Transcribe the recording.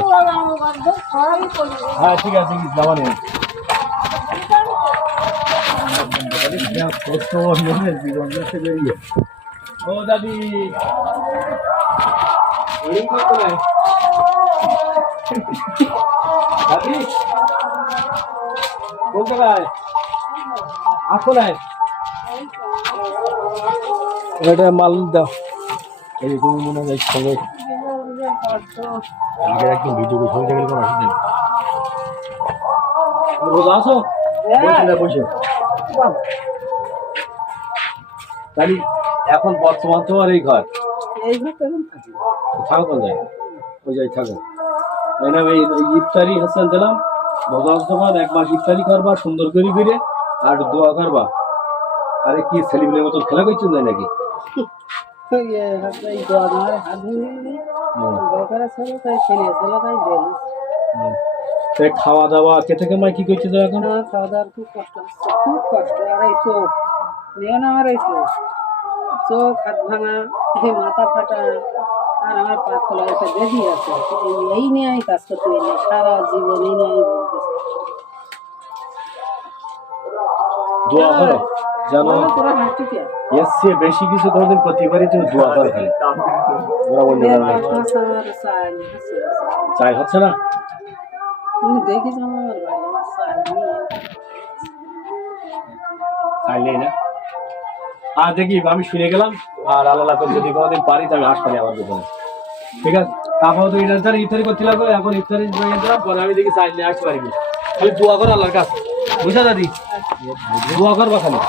আছে। হ্যাঁ ঠিক আছে, যাওয়া নেই। ও দাদি দাদি বলতে ভাই আসো নাই, এটা মাল দাও। এই তুমি মনে হয় সঙ্গে একদম ভিডিও সঙ্গে গেলে কোনো অসুবিধা নেই। রোজা আসো বসে তাহলে এখন বর্তমান তোমার এই ঘর থাকো কোন জায়গায়, ওই জায়গায় থাকো। এই ইফতারি হাসান দিলাম রোজা তোমার 1 মাস ইফতারি করবা সুন্দর করে ফিরে আর দোয়া করবা। আরে কি ছেলেমেয়ের মতন খেলা করছেন যায় নাকি? খাওয়া দাওয়া কে থেকে মা কি করছে তো এখন? খাওয়া দাওয়ার খুব কষ্ট হচ্ছে, খুব কষ্ট। আর এই চোখ নিয়ে না, আমার এই চোখ হাত ভাঙা, মাথা ফাটা, আর আমার পা তোলা একটা বেদি আছে। এই নিয়ে আমি কাজ করতে পারি সারা জীবন, এই নিয়ে আমি বলতেছি। দোয়া করো যেন এর চেয়ে বেশি কিছু কোনোদিন প্রতিবারই তুমি দোয়া করো খালি। ওরা বলতে চাই হচ্ছে না, তুমি দেখিস আমার বাড়ি চাইলেই না। আর দেখি আমি শুনে গেলাম, আর আল্লাহ করে যদি কোনোদিন পারি তাহলে হাসপাতালে আমার দোকানে। ঠিক আছে, তারপর তো ইফতারি করতে লাগবে, এখন ইফতারি দিলাম পরে আমি দেখি চাইলে আসতে পারিনি। খালি দোয়া করো আল্লাহর কাছে, বুঝা দাদি? দোয়া করবা খালি।